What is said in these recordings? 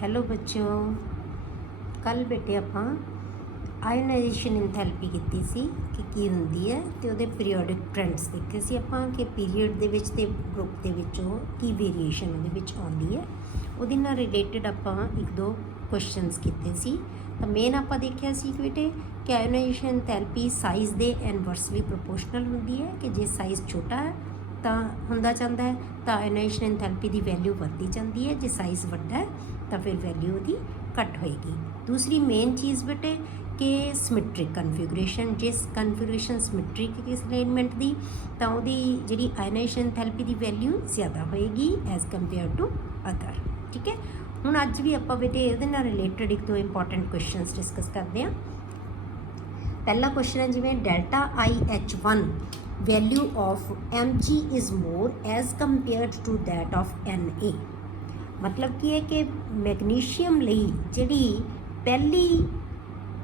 Hello बच्चों, कल बेटे ਆਪਾਂ ਆਇਓਨਾਈਜੇਸ਼ਨ ਇੰਥੈਲਪੀ ਕੀਤੀ ਸੀ ਕਿ ਕੀ ਹੁੰਦੀ ਹੈ ਤੇ ਉਹਦੇ ਪੀਰੀਓਡਿਕ ਟ੍ਰੈਂਡਸ ਦੇਖੇ ਸੀ ਆਪਾਂ ਕਿ ਪੀਰੀਅਡ ਦੇ ਵਿੱਚ ਤੇ ਗਰੁੱਪ ਦੇ ਵਿੱਚੋਂ ਕੀ ਵੇਰੀਏਸ਼ਨ ਉਹਦੇ ਵਿੱਚ ਆਉਂਦੀ ਹੈ। ਉਹਦੇ ਨਾਲ ਰਿਲੇਟਡ ਆਪਾਂ ਇੱਕ ਦੋ ਕੁਐਸਚਨਸ ਕੀਤੇ ਸੀ। ਤਾਂ ਮੇਨ ਆਪਾਂ ਦੇਖਿਆ ਸੀ ਕਿ ਬੇਟੇ ਕਿ ਆਇਓਨਾਈਜੇਸ਼ਨ ਇੰਥੈਲਪੀ ਸਾਈਜ਼ ਦੇ ਇਨਵਰਸਲੀ ਪ੍ਰੋਪੋਰਸ਼ਨਲ ਹੁੰਦੀ ਹੈ ਕਿ ਜੇ ਸਾਈਜ਼ ਛੋਟਾ ਹੈ ਤਾਂ ਹੁੰਦਾ ਜਾਂਦਾ ਹੈ ਤਾਂ ਆਇਓਨਾਈਜੇਸ਼ਨ ਇੰਥੈਲਪੀ ਦੀ ਵੈਲਿਊ ਵੱਧਦੀ ਜਾਂਦੀ ਹੈ, ਜੇ ਸਾਈਜ਼ ਵੱਡਾ ਹੈ ਤਾਂ ਫਿਰ ਵੈਲਿਊ ਉਹਦੀ ਘੱਟ ਹੋਏਗੀ। दूसरी मेन चीज़ बेटे कि सिमेट्रिक कन्फिगरेशन, जिस कन्फिगरेशन सिमेट्रिक किस अरेंजमेंट की तो वो जी आयनाइजेशन एंथैल्पी की वैल्यू ज़्यादा होएगी एज कंपेयर टू अदर। ठीक है, हुण अज भी आपां बेटे इहदे नाल रिलेटेड एक दो इंपॉर्टेंट क्वेश्चंस डिस्कस करते हैं। पहला क्वेश्चन है जिवें delta IH1 value of Mg is more as compared to that of Na। मतलब की है कि मैगनीशियम लई जिहड़ी पहली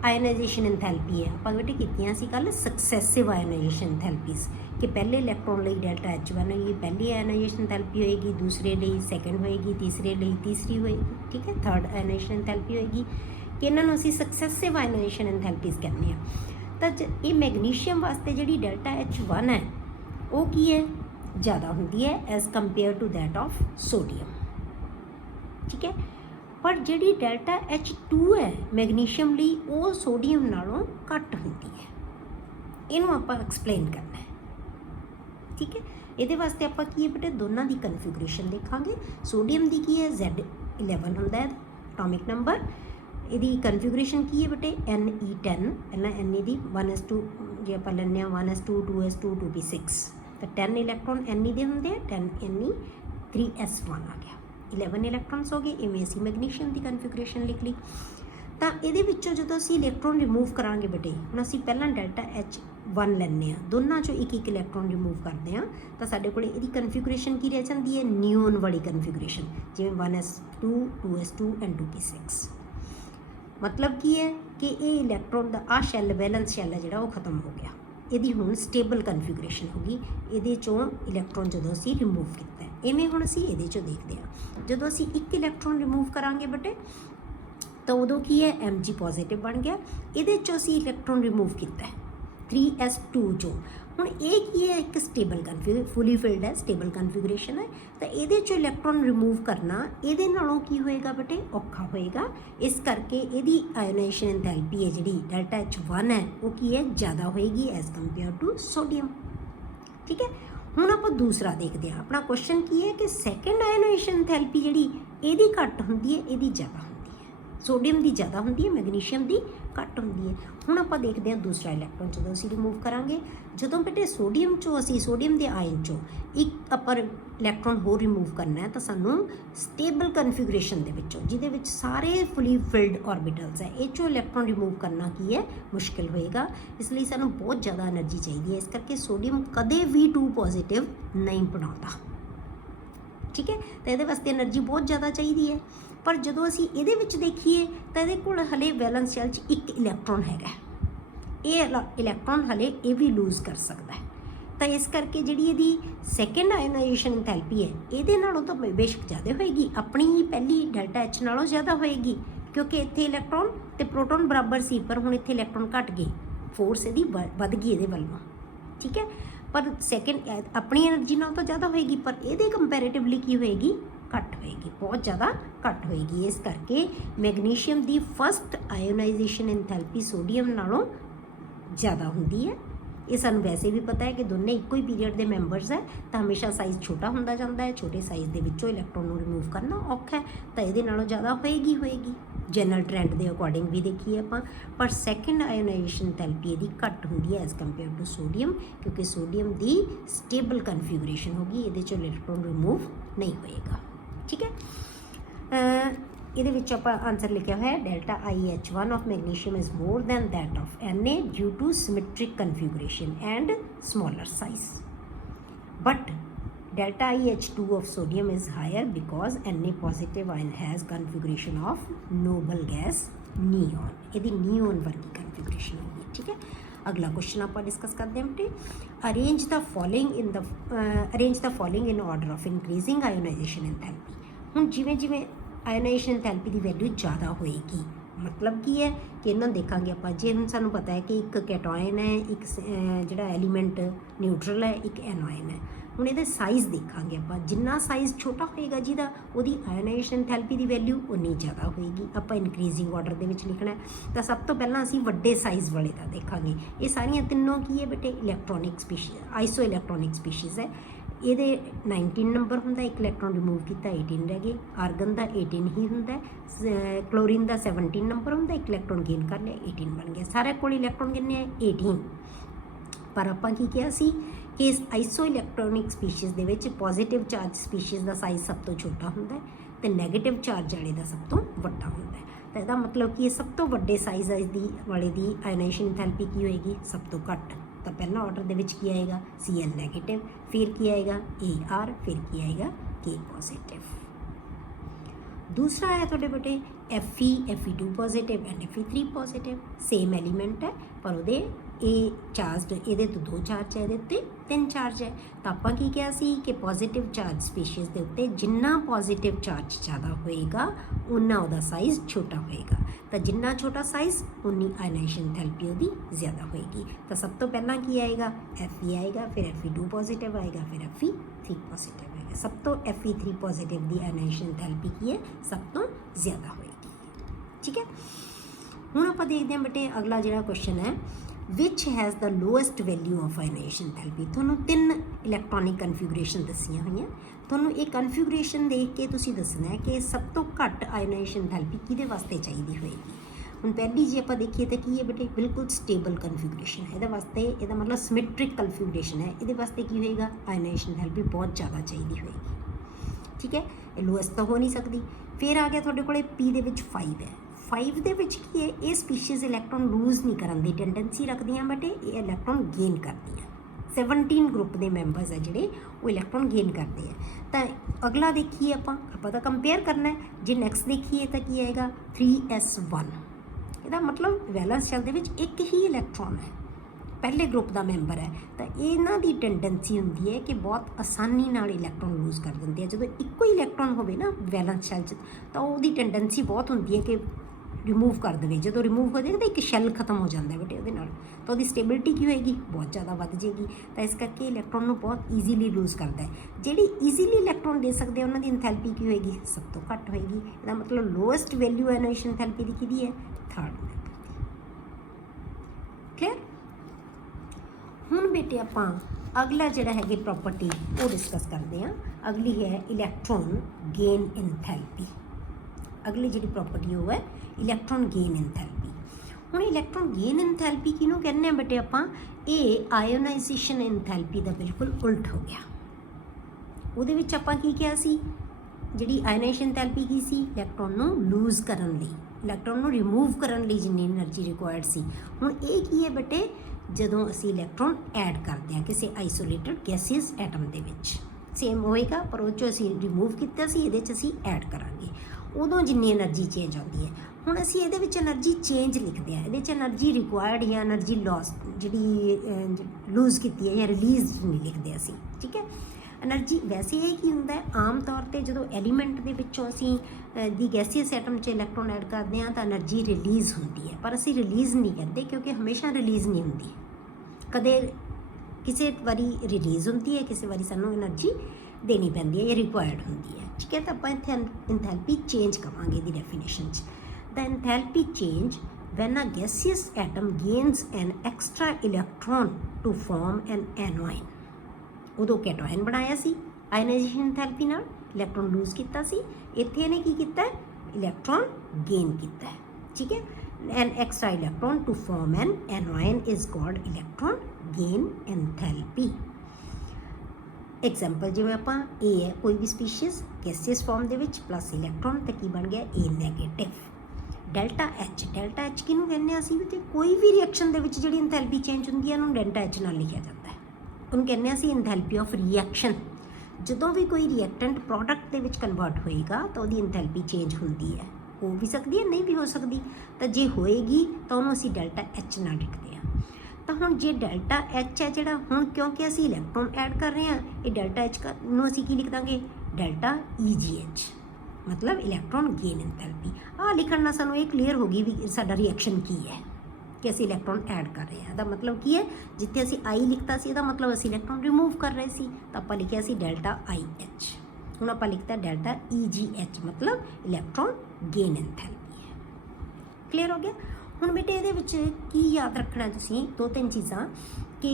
आयनाइजेशन एंथैल्पी है आप बेटे कीतियां सी कल सक्सैसिव आयनाइजेशन एंथैल्पीज कि पहले इलैक्ट्रॉन लई डेल्टा H1 होगी, पहली आयनाइजेशन एंथैल्पी होएगी, दूसरे लई सैकेंड होएगी, तीसरे लई तीसरी होएगी। ठीक है, थर्ड आयनाइजेशन एंथैल्पी होएगी कि इन्हां नूं असीं सक्सैसिव आयनाइजेशन एंथैल्पीज कहते हैं। तो ये मैगनीशियम वास्ते जिहड़ी डेल्टा H1 है वो की है ज़्यादा होंदी है as compare to that of sodium. ठीक है, पर जिहड़ी डेल्टा H2 है मैगनीशियम लई वो सोडियम नालों घट होंदी है। इनू आपां एक्सप्लेन करना है। ठीक है, ये वास्ते आपां की है बेटे दोनों की कन्फिगरेशन देखांगे। सोडियम की है Z11 होंदा है एटॉमिक नंबर, यदी कन्फिगरेशन की है बेटे Ne10 पहला Ne दी 1s2 जे आपां लैंदे हां 1s2 2s2 2p6 तो 10 इलैक्ट्रॉन Ne दे होंदे आ, 10 Ne 3s1 आ गया, 11 इलैक्ट्रॉन्स हो गए। इवें असीं मैगनीशियम की कन्फिगरेशन लिख ली। तो ये जो असीं इलैक्ट्रॉन रिमूव करांगे बेटे, हुण असीं पहलां डेल्टा H1 लैंदे आ, दोनों चों एक इलैक्ट्रॉन रिमूव करते हैं तो साडे कोल इहदी कन्फिगरेशन की रह जाती है नियोन वाली कन्फिगरेशन, जिवें 1s2 2s2 एंड 2p6। मतलब की है कि ये इलैक्ट्रॉन का आ शैल वैलेंस शैल है जिहड़ा वो खत्म हो गया, यदि हुण स्टेबल कन्फिगरेशन होगी। ये चों इलैक्ट्रॉन जो असीं रिमूव किया इवें हुण असीं इहदे चों देखते हैं। जो असीं एक इलैक्ट्रॉन रिमूव करांगे बेटे तो उदों की है Mg पॉजिटिव बन गया। ये असीं इलैक्ट्रॉन रिमूव किया 3s2 चों। हुण ये की है एक स्टेबल कन्फिग फुली फिल्ड है, स्टेबल कन्फिगरेशन है। तो ये इलैक्ट्रॉन रिमूव करना ये नालों की होएगा बेटे औखा होएगा। इस करके ये आयोनाइजेशन एंथैल्पी है जी डेल्टा H1 है वो की है ज़्यादा होएगी एज कंपेयर टू सोडियम। ठीक है, हुण आप दूसरा देखते हैं। अपना क्वेश्चन की है कि सैकेंड आयनाइजेशन एंथैल्पी जिहड़ी इहदी घट होंदी है, इहदी ज़्यादा होंदी है। सोडियम की ज़्यादा होंदी है, मैगनीशियम की घट होंदी है। हुण आप देखते हैं दूसरा इलैक्ट्रॉन जो असीं रिमूव करांगे। जदों बेटे सोडियम चों असीं सोडियम के आयन चों एक अपर इलैक्ट्रॉन होर रिमूव करना है तो सानूं स्टेबल कन्फिगरेशन दे विचों जिहदे विच सारे फुली फिल्ड ऑर्बिटल्स है ये चों इलैक्ट्रॉन रिमूव करना की है मुश्किल होएगा, इसलिए सानूं बहुत ज़्यादा एनर्जी चाहिए है। इस करके सोडियम कदे भी 2 पॉजिटिव नहीं बनाता। ठीक है, तो ये वास्ते एनर्जी बहुत ज़्यादा चाहिए है। पर जो असीं इहदे विच देखीए तो ये कोल हले वैलेंस शैल च एक इलैक्ट्रॉन हैगा, ये इलैक्ट्रॉन हले ये भी लूज कर सकता है। तो इस करके जिहड़ी इहदी सैकेंड आयोनाइजेशन एंथैल्पी है ये नालों तो बेशक ज़्यादा होएगी, अपनी ही पहली डेल्टा H नालों ज़्यादा होएगी क्योंकि इत्थे इलैक्ट्रॉन ते प्रोटॉन बराबर सी, पर हुण इत्थे इलैक्ट्रॉन घट गए, फोर्स इहदी वध गई इहदे वल्लों। ठीक है, पर सैकेंड अपनी एनर्जी नाल तो ज़्यादा होएगी पर इहदे कंपैरेटिवली की होएगी घट होएगी, बहुत ज़्यादा घट होएगी। इस करके मैगनीशियम की फस्ट आयोनाइजेशन एंथैल्पी सोडियम नालों ज़्यादा होंदी है। ये सानूं वैसे भी पता है कि दोनों इक्को ही पीरियड के मैंबरस है तो हमेशा साइज़ छोटा होंदा जांदा है, छोटे साइज़ के विचों इलैक्ट्रॉन को रिमूव करना औखा है तो ये नालों ज़्यादा होएगी जनरल ट्रेंड के अकॉर्डिंग भी देखिए आपां। पर सैकेंड आयोनाइजेशन एंथैल्पी इहदी घट होंदी है एज कंपेयर टू सोडियम क्योंकि सोडियम की स्टेबल कन्फिगरेशन होगी, ये इलैक्ट्रॉन रिमूव नहीं होएगा। ठीक है, ये आंसर लिखा हुआ है delta IH1 of magnesium is more than that of Na due to symmetric configuration and smaller size, but delta IH2 of sodium is higher because Na positive ion has configuration of noble gas neon, यदि neon वर्गी configuration होगी। ठीक है, अगला question आप discuss करते हैं बेटे। Arrange the following in order of increasing ionisation enthalpy. हुण जिवें जिवें ਆਇਓਨਾਈਜੇਸ਼ਨ ਐਂਥੈਲਪੀ ਦੀ ਵੈਲਿਊ ਜ਼ਿਆਦਾ ਹੋਏਗੀ। मतलब की है कि इन्होंने देखांगे आप जे हम सानू पता है कि एक कैटायन है, एक जिहड़ा एलीमेंट न्यूट्रल है, एक एनोयन है। हुण इहदे साइज़ देखांगे आप, जिन्ना साइज़ छोटा होएगा जिहदा उहदी आयनाइजेशन एंथैल्पी दी वैल्यू उन्नी ज़्यादा होएगी। आप इंक्रीजिंग ऑर्डर दे विच लिखना है तो सब तो पहलां असीं वड्डे साइज़ वाले दा देखांगे। ये सारियां तिन्नों की है बेटे electronic species, iso electronic species है। ਇਹਦੇ 19 नंबर ਹੁੰਦਾ, एक इलैक्ट्रॉन रिमूव किया 18 रह गए। आर्गन का 18 ही होंगे, क्लोरीन का 17 नंबर होंगे, एक इलैक्ट्रॉन गेन कर लिया 18 बन गया। सारे को इलैक्ट्रॉन कितने 18, पर आपां की किया सी कि इस आइसो इलैक्ट्रॉनिक स्पीशीज़ दे विच पॉजिटिव चार्ज स्पीशीज़ का साइज़ सब तो छोटा होंगे तो नैगेटिव चार्ज वाले का सब तो वड्डा होंगे। तो इसका मतलब कि सब तो वड्डे साइज़ दी वाले दी आयनाइजेशन एंथैल्पी की होएगी सब तो घट। तो पहला ऑर्डर दे विच की आएगा Cl नैगेटिव, फिर की आएगा Ar, फिर की आएगा K पॉजिटिव। दूसरा है थोड़े बेटे Fe, Fe2 positive and Fe3 positive. Same element है पर वो ए चार्ज ये तो 2 चार्ज है, ये 3 चार्ज है। तो आप की क्या सी कि पॉजिटिव चार्ज स्पीशीज़ के उत्ते जिन्ना पॉजिटिव चार्ज ज़्यादा होएगा उन्ना उहदा साइज़ छोटा होएगा। तो जिन्ना छोटा साइज़ उन्नी आयनाइजेशन एंथैल्पी उहदी ज़्यादा होएगी। तो सब तो पहला की आएगा Fe आएगा, फिर Fe2 पॉजिटिव आएगा, फिर Fe3 पॉजिटिव आएगा। सब तो Fe3 पॉजिटिव की आयनाइजेशन एंथैल्पी की है सब तो ज़्यादा होएगी। ठीक है, हुण आपां देखते हैं बेटे अगला जिहड़ा क्वेश्चन है which has the lowest value of ionization enthalpy. तुहानूं 3 इलैक्ट्रॉनिक कन्फिगरेशन दसियां होईयां, तुहानूं एक कन्फिगरेशन देख के तुसीं दसना है कि सब तो घट आयनाइजेशन एंथैल्पी किहदे वास्ते चाहिदी होएगी। हुण पहली जे आपां देखीए तो की है बेटे बिल्कुल स्टेबल कन्फिगरेशन है, इहदे वास्ते इहदा मतलब सिमेट्रिक कन्फिगरेशन है, इहदे वास्ते की होएगा आयनाइजेशन एंथैल्पी बहुत ज़्यादा चाहिदी होएगी। ठीक है, लोएस्ट तो हो नहीं सकती। फिर आ गया तुहाडे कोले पी दे विच 5 है, 5 ਦੇ ਵਿੱਚ ਕੀ ਹੈ ਇਹ ਸਪੀਸ਼ੀਜ਼ ਇਲੈਕਟ੍ਰੋਨ ਲੂਜ਼ ਨਹੀਂ ਕਰਨ ਦੀ ਟੈਂਡੈਂਸੀ ਰੱਖਦੀਆਂ ਬਟ ਇਹ ਇਲੈਕਟ੍ਰੋਨ ਗੇਨ ਕਰਦੀਆਂ। 17 ਗਰੁੱਪ ਦੇ ਮੈਂਬਰਸ ਹੈ ਜਿਹੜੇ ਉਹ ਇਲੈਕਟ੍ਰੋਨ ਗੇਨ ਕਰਦੇ ਆ। ਤਾਂ ਅਗਲਾ ਦੇਖੀਏ ਆਪਾਂ ਤਾਂ ਕੰਪੇਅਰ ਕਰਨਾ ਹੈ। ਜੇ ਨੈਕਸਟ ਦੇਖੀਏ ਤਾਂ ਕੀ ਆਏਗਾ 3s1, ਇਹਦਾ ਮਤਲਬ ਵੈਲੈਂਸ ਸ਼ੈਲ ਦੇ ਵਿੱਚ ਇੱਕ ਹੀ ਇਲੈਕਟ੍ਰੋਨ ਹੈ, ਪਹਿਲੇ ਗਰੁੱਪ ਦਾ ਮੈਂਬਰ ਹੈ। ਤਾਂ ਇਹਨਾਂ ਦੀ ਟੈਂਡੈਂਸੀ ਹੁੰਦੀ ਹੈ ਕਿ ਬਹੁਤ ਆਸਾਨੀ ਨਾਲ ਇਲੈਕਟ੍ਰੋਨ ਲੂਜ਼ ਕਰ ਦਿੰਦੇ ਆ। ਜਦੋਂ ਇੱਕੋ ਹੀ ਇਲੈਕਟ੍ਰੋਨ ਹੋਵੇ ਨਾ ਵੈਲੈਂਸ ਸ਼ੈਲ 'ਚ ਤਾਂ ਉਹਦੀ ਟੈਂਡੈਂਸੀ ਬਹੁਤ ਹੁੰਦੀ ਹੈ ਕਿ रिमूव कर दे। जो रिमूव हो जाएगा तो एक शैल खत्म हो जाता है बेटे वो, तो वो स्टेबिलिटी की होएगी बहुत ज़्यादा बढ़ जाएगी। तो इस करके इलैक्ट्रॉन बहुत ईजीली लूज करता है। जी ईजीली इलैक्ट्रॉन दे सकते हैं उन्होंने एंथैल्पी की होएगी सब तो घट होएगी। इसका मतलब लोएस्ट वैल्यू आयनाइजेशन एंथैल्पी की है 3rd नंबर। क्लियर। हुण बेटे आपां अगला जिहड़ा है प्रॉपर्टी वो डिस्कस करते हैं। अगली है इलैक्ट्रॉन गेन एंथैल्पी। अगली जी प्रॉपर्टी वो है इलैक्ट्रॉन गेन एंथैल्पी। हुण इलैक्ट्रॉन गेन एंथैल्पी किनूं कहने बेटे आपां ये आयोनाइजेशन एंथैल्पी का बिल्कुल उल्ट हो गया। उहदे विच आपां की किया सी जिहड़ी आयोनाइजेशन एंथैल्पी की सी इलैक्ट्रॉन नूं लूज करन लई, इलैक्ट्रॉन नूं रिमूव करन लई जिन्नी एनर्जी रिक्वायर्ड सी। हुण ये की है बेटे जदों असीं इलैक्ट्रॉन ऐड करते हैं किसी आइसोलेटेड गैसियस एटम दे विच सेम होएगा, पर वो जो असीं रिमूव किया सी इहदे च असीं ऐड करांगे उदों जिन्नी एनर्जी चेंज आती है। हुण असीं इहदे विच एनर्जी चेंज लिखते हैं, इहदे च एनर्जी रिक्वायर्ड या एनर्जी लॉस जिहड़ी लूज की है या रिलीज़ नहीं लिखते असीं। ठीक है, एनर्जी वैसे ये की हुंदा है आम तौर पर जो एलीमेंट दे विचों असीं दी गैसीयस एटम च इलैक्ट्रॉन ऐड करते हैं तो एनर्जी रिलीज़ होंदी है, पर असीं रिलीज़ नहीं करते क्योंकि हमेशा रिलीज़ नहीं होंदी, कदे किसी वारी रिलीज़ होंदी है, किसी वारी सानूं एनर्जी देनी पैंदी है या रिक्वायर्ड होंदी है। ठीक है, तो आप इत्थे एंथैल्पी चेंज कवांगे दी definition the enthalpy change when a gaseous atom gains an extra electron to form an anion. उदों कैटोइन बनाया सी आयनाइजेशन एंथैल्पी नाल इलैक्ट्रॉन लूज किया सी, इत्थे इहने की कीता है इलैक्ट्रॉन गेन किया है। ठीक है, an extra electron to form an anion is called electron gain enthalpy. Example जिवें आपां ए है कोई भी स्पीशीज़ गैसियस फॉर्म दे विच प्लस इलैक्ट्रॉन तो की बन गया ए नैगेटिव। डेल्टा एच किनूं कहने असीं भी कोई भी रिएक्शन दे विच जिहड़ी एंथैल्पी चेंज हुंदी है उन्होंने डेल्टा एच नाल लिखिया जाता है। उन्होंने कहने असीं एंथैल्पी ऑफ रिएक्शन। जदों भी कोई reactant product they which convert होएगा तो उहदी एंथैल्पी चेंज हुंदी है, हो भी सकती है नहीं भी हो सकती। तो जे होएगी तो उन्होंने असीं डेल्टा एच नाल लिखते हैं। तो हुण जे डेल्टा एच है जिहड़ा हुण क्योंकि असीं इलैक्ट्रॉन ऐड कर रहे हैं ये डेल्टा एच का नूं असीं की लिख दांगे डेल्टा EGH। मतलब इलैक्ट्रॉन गेन एंथैल्पी। आ लिखण नाल सानूं ये क्लीयर हो गई भी साडा रिएक्शन की है कि असीं इलैक्ट्रॉन ऐड कर रहे हैं। ਇਹਦਾ मतलब की है जिथे असीं आई लिखता सी ਇਹਦਾ मतलब असीं इलैक्ट्रॉन रिमूव कर रहे सी तो आपां लिखिया सी डेल्टा IH। हुण आपां लिखता डेल्टा EGH मतलब इलैक्ट्रॉन गेन एंथैल्पी है। क्लीयर हो गया। हुण बेटे ਇਹਦੇ ਵਿੱਚ ਕੀ याद रखना तुसीं दो तीन चीज़ां कि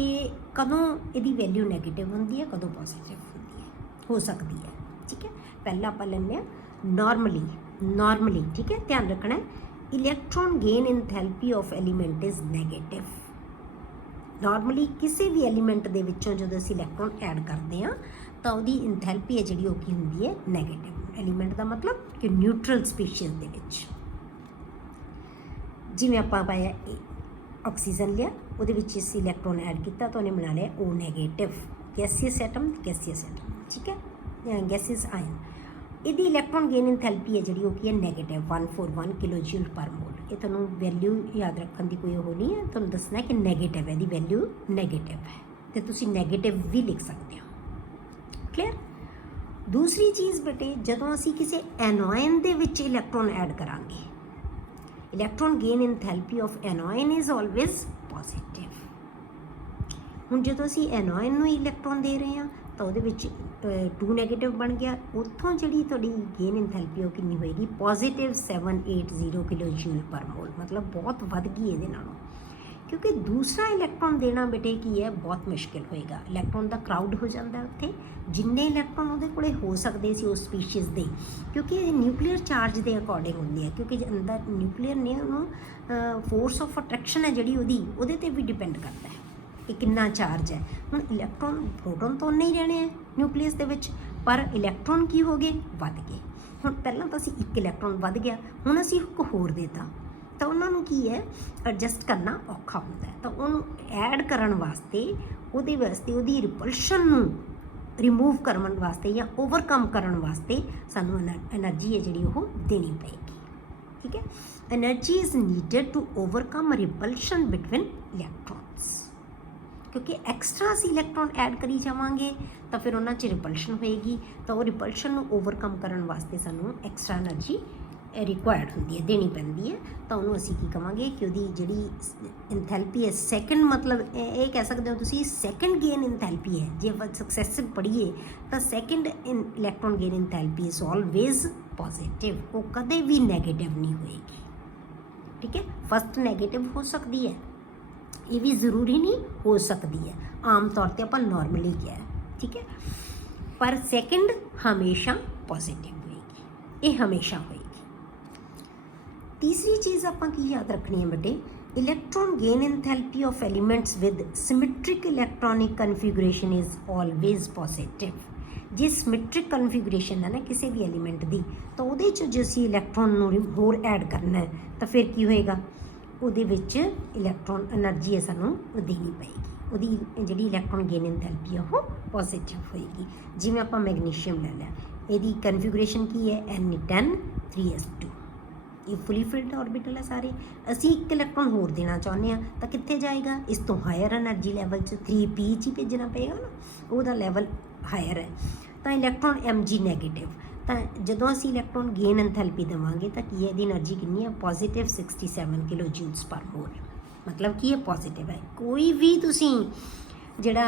कदों ਇਹਦੀ वैल्यू नैगेटिव हुंदी है कदों पॉजिटिव हुंदी है हो सकती है। ठीक है, पहला आपां लैंदे आ नॉर्मली ठीक है, ध्यान रखना है electron gain enthalpy of element is negative. Normally किसी भी एलीमेंट दे विचों जदों असीं इलैक्ट्रॉन ऐड करते हैं तो उहदी इंथैल्पी है जिहड़ी ओह की हुंदी है नैगेटिव। एलीमेंट का मतलब कि न्यूट्रल स्पीशीज़ दे विच जिवें आपां पाया ऑक्सीजन लिया उहदे विच असीं इलैक्ट्रॉन ऐड किया तो उन्हें बना लिया O नैगेटिव गैसियस एटम। ठीक है, गैसियस आयन। ਇਹਦੀ इलैक्ट्रॉन गेन एंथैल्पी है जी की है नैगेटिव 141 किलो जूल पर मोल। ये तुहानूं वैल्यू याद रखने की कोई वो नहीं है, तुहानूं दसना है कि नैगेटिव है, इसकी वैल्यू नैगेटिव है तो तुसीं नैगेटिव भी लिख सकते हो। क्लीयर। दूसरी चीज़ बेटे जदों असीं किसी एनोयन दे विच इलैक्ट्रॉन ऐड करांगे electron gain enthalpy of anion is always positive. हुण जदों असीं एनोयन नूं इलैक्ट्रॉन दे रहे हैं तो वो 2 नैगेटिव बन गया। उत्थों जी थोड़ी गेन एंथैल्पी कितनी होएगी पॉजिटिव 780 किलो जूल पर मोल, मतलब बहुत वध गई ये नालों। क्योंकि दूसरा इलैक्ट्रॉन देना बेटे की है बहुत मुश्किल होएगा। इलैक्ट्रॉन का क्राउड हो जाता है उत्थे, जिन्ने इलैक्ट्रॉन उहदे कोले हो सकते सी उस स्पीशीज़ दे, क्योंकि न्यूक्लीयर चार्ज के अकॉर्डिंग होंदी है। क्योंकि अंदर न्यूक्लीयर ने उन्होंने फोर्स ऑफ अट्रैक्शन है जी उहदे ते भी डिपेंड करता है कि कितना चार्ज है। हुण इलैक्ट्रॉन प्रोटॉन तो उन्ने ही रहने हैं न्यूक्लियस दे विच, पर इलैक्ट्रॉन की हो गए वध गए। हुण पहलां तां असीं एक इलैक्ट्रॉन वध गया, हुण असीं एक होर देता तो उन्होंने की है एडजस्ट करना औखा होंदा है। तो उन्होंने ऐड करन वास्ते उहदे वास्ते उहदी रिपल्शन नूं रिमूव करन वास्ते या ओवरकम करन वास्ते सानूं एनर्जी है जिहड़ी ओह देनी पेगी। ठीक है, energy is needed to overcome repulsion between electrons. क्योंकि एक्सट्रा असीं इलैक्ट्रॉन ऐड करी जावांगे तो फिर उन्हां 'च रिपल्शन होएगी, तो वो रिपल्शन नूं ओवरकम करन वास्ते सानूं एक्सट्रा एनर्जी रिक्वायर्ड होंदी है, देनी पैंदी है। तो उन्होंने असीं की कहांगे कि उहदी जिहड़ी इंथैल्पी है सेकंड, मतलब ये कह सकते हो तुसीं सेकंड गेन इंथैल्पी है। जे आप सक्सैसिव पढ़ीए तो second electron gain enthalpy is always positive, वो कदे भी नैगेटिव नहीं होएगी। ठीक है, फर्स्ट नैगेटिव हो सकती है, ये भी ज़रूरी नहीं हो सकती है, आम तौर पर आप नॉर्मली क्या है। ठीक है, पर सेकंड हमेशा पॉजिटिव होएगी, ये हमेशा होएगी। तीसरी चीज़ आप याद रखनी है बेटे, electron gain enthalpy of elements with symmetric electronic configuration is always positive. J symmetric configuration है ना किसी भी एलीमेंट की, तो वो जो असीं इलैक्ट्रॉन होर ऐड करना है तो फिर की होएगा, ਉਹਦੇ ਵਿੱਚ इलैक्ट्रॉन एनर्जी है सानूं देनी पेगी, ਉਹਦੀ ਜਿਹੜੀ इलैक्ट्रॉन गेन एंथैल्पी है वो पॉजिटिव होएगी। जिवें आपां मैगनीशियम ले लिया, ਇਹਦੀ कन्फिगरेशन की है N10 3s2, ये फुली फिल्ड ऑर्बिटल है सारे। असीं एक इलैक्ट्रॉन होर देना चाहुंदे आ तो कित्थे जाएगा, इस तो हायर एनर्जी लैवल 3p च भेजना पेगा ना, ਉਹਦਾ लैवल हायर है। तो इलैक्ट्रॉन Mg नैगेटिव, तो जदों असीं इलैक्ट्रॉन गेन एंथैल्पी देवांगे तो की है इहदी एनर्जी कितनी है पॉजिटिव 67 किलो जूल्स पर मोल, मतलब की है पॉजिटिव है। कोई भी तुसीं जिहड़ा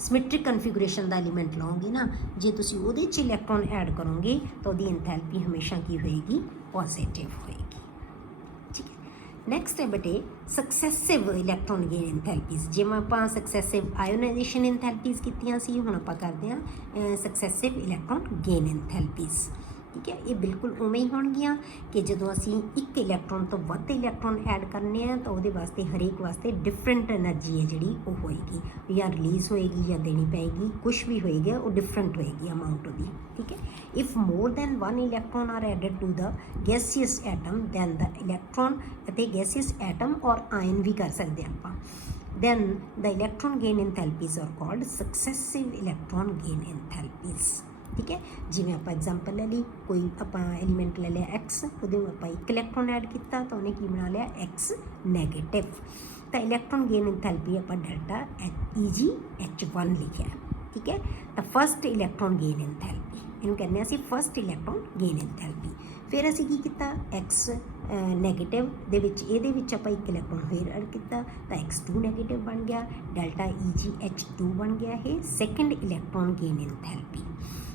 सिमेट्रिक कन्फिगरेशन का एलीमेंट लाओगे ना, जे तुसीं उहदे च इलैक्ट्रॉन ऐड करोगे तो उहदी एंथैल्पी हमेशा की होएगी पॉजिटिव होएगी। ठीक है, नैक्सट है बेटे सक्सैसिव इलैक्ट्रॉन गेन एंथैल्पीज़। जिवें आपां सक्सैसिव आयोनाइजेशन एंथैल्पीज़ कीतियां सी, हुण आपां करदे हां सक्सैसिव इलैक्ट्रॉन गेन एंथैल्पीज़। ठीक है, ये बिल्कुल उवें ही होणगियां कि जदों असीं एक इलैक्ट्रॉन तो वध इलैक्ट्रॉन ऐड करने हैं तो उहदे वास्ते हरेक वास्ते डिफरेंट एनर्जी है जिहड़ी वो होएगी, या रिलीज़ होएगी या देनी पेगी, कुछ भी होएगा वो डिफरेंट होएगी अमाउंट उहदी। ठीक है, if more than 1 electron are added to the gaseous atom then the electron ਅਤੇ गैसियस एटम और आयन भी कर सकते हैं आपां, then the electron gain enthalpies are called successive electron gain enthalpies. ठीक है, जिवें आप एग्जाम्पल ले ली, कोई आप एलीमेंट ले लिया X, वो आप एक इलैक्ट्रॉन ऐड किया तो उन्हें की बना लिया X नैगेटिव, तो इलैक्ट्रॉन गेन एंथैल्पी आप डेल्टा EgH1 लिखा है। ठीक है। तो फस्ट इलैक्ट्रॉन गेन एंथैल्पी इनू कहने ਅਸੀਂ फस्ट इलैक्ट्रॉन गेन एंथैल्पी। फिर ਅਸੀਂ ਕੀ ਕੀਤਾ x ਨੈਗੇਟਿਵ ਦੇ ਵਿੱਚ ਇਹਦੇ ਵਿੱਚ ਆਪਾਂ ਇੱਕ ਇਲੈਕਟ੍ਰੋਨ ਹੋਰ ਐਡ ਕੀਤਾ ਤਾਂ x2 ਨੈਗੇਟਿਵ ਬਣ ਗਿਆ, ਡੈਲਟਾ EgH2 ਬਣ ਗਿਆ ਇਹ ਸੈਕੰਡ ਇਲੈਕਟ੍ਰੋਨ ਗੇਨ ਐਂਥੈਲਪੀ।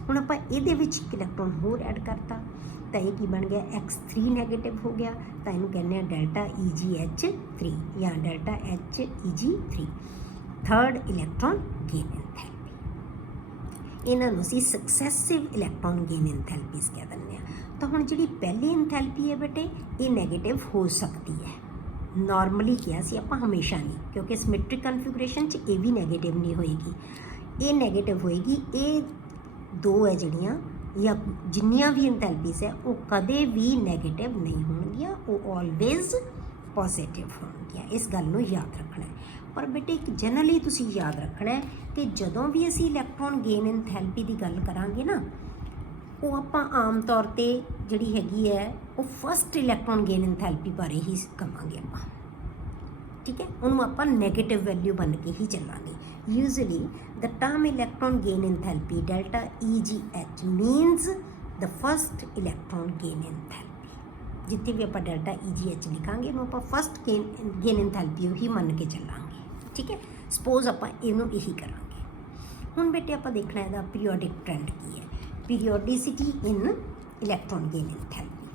ਹੁਣ ਆਪਾਂ ਇਹਦੇ ਵਿੱਚ ਇੱਕ ਇਲੈਕਟ੍ਰੋਨ ਹੋਰ ਐਡ ਕਰਤਾ ਤਾਂ ਇਹ ਕੀ ਬਣ ਗਿਆ x3 ਨੈਗੇਟਿਵ ਹੋ ਗਿਆ ਤਾਂ ਇਹਨੂੰ ਕਹਿੰਦੇ ਆ ਡੈਲਟਾ EgH3 ਜਾਂ delta HEG3 third electron gain enthalpy. ਇਹਨਾਂ ਨੂੰ ਅਸੀਂ ਸਕਸੈਸਿਵ ਇਲੈਕਟ੍ਰੋਨ ਗੇਨ ਐਂਥੈਲਪੀਜ਼ ਕਹਿ ਦਿੰਦੇ ਹਾਂ। ਤਾਂ ਹੁਣ ਜਿਹੜੀ ਪਹਿਲੀ ਐਂਥੈਲਪੀ ਹੈ ਬੇਟੇ ਇਹ ਨੈਗੇਟਿਵ ਹੋ ਸਕਦੀ ਹੈ, ਨਾਰਮਲੀ ਕਿਹਾ ਸੀ ਆਪਾਂ ਹਮੇਸ਼ਾ ਨਹੀਂ, ਕਿਉਂਕਿ ਸਿਮੈਟ੍ਰਿਕ ਕਨਫੀਗਰੇਸ਼ਨ 'ਚ ਇਹ ਵੀ ਨੈਗੇਟਿਵ ਨਹੀਂ ਹੋਏਗੀ, ਇਹ ਨੈਗੇਟਿਵ ਹੋਏਗੀ। ਇਹ ਦੋ ਹੈ ਜਿਹੜੀਆਂ ਜਾਂ ਜਿੰਨੀਆਂ ਵੀ ਐਂਥੈਲਪੀਜ਼ ਹੈ ਉਹ ਕਦੇ ਵੀ ਨੈਗੇਟਿਵ ਨਹੀਂ ਹੋਣਗੀਆਂ, ਉਹ ਆਲਵੇਜ਼ ਪੋਜ਼ਿਟਿਵ ਹੋਣਗੀਆਂ। ਇਸ ਗੱਲ ਨੂੰ ਯਾਦ ਰੱਖਣਾ ਹੈ। ਪਰ ਬੇਟੇ ਇੱਕ ਜਨਰਲੀ ਤੁਸੀਂ ਯਾਦ ਰੱਖਣਾ ਹੈ ਕਿ ਜਦੋਂ ਵੀ ਅਸੀਂ ਇਲੈਕਟ੍ਰੋਨ ਗੇਨ ਐਂਥੈਲਪੀ ਦੀ ਗੱਲ ਕਰਾਂਗੇ ਨਾ ਉਹ ਆਪਾਂ ਆਮ ਤੌਰ 'ਤੇ ਜਿਹੜੀ ਹੈਗੀ ਹੈ ਉਹ ਫਸਟ ਇਲੈਕਟ੍ਰੋਨ ਗੇਨ ਐਂਥੈਲਪੀ ਬਾਰੇ ਹੀ ਕਹਾਂਗੇ ਆਪਾਂ, ਠੀਕ ਹੈ। ਉਹਨੂੰ ਆਪਾਂ ਨੈਗੇਟਿਵ ਵੈਲਿਊ ਬਣ ਕੇ ਹੀ ਚੱਲਾਂਗੇ। Usually the term electron gain enthalpy delta EgH means the first electron gain enthalpy. ਜਿੱਥੇ ਵੀ ਆਪਾਂ ਡੈਲਟਾ EgH ਲਿਖਾਂਗੇ ਇਹਨੂੰ ਆਪਾਂ ਫਸਟ ਗੇਨ ਐਂਥੈਲਪੀ ਹੀ ਮੰਨ ਕੇ ਚੱਲਾਂਗੇ, ਠੀਕ ਹੈ। ਸਪੋਜ਼ ਆਪਾਂ ਇਹਨੂੰ ਇਹੀ ਕਰਾਂਗੇ। ਹੁਣ ਬੇਟੇ ਆਪਾਂ ਦੇਖਣਾ ਇਹਦਾ ਪੀਰੀਓਡਿਕ ਟ੍ਰੈਂਡ ਕੀ ਹੈ, ਪੀਰੀਓਡਿਸਿਟੀ ਇਨ ਇਲੈਕਟ੍ਰੋਨ ਗੇਨ ਐਂਥੈਲਪੀ।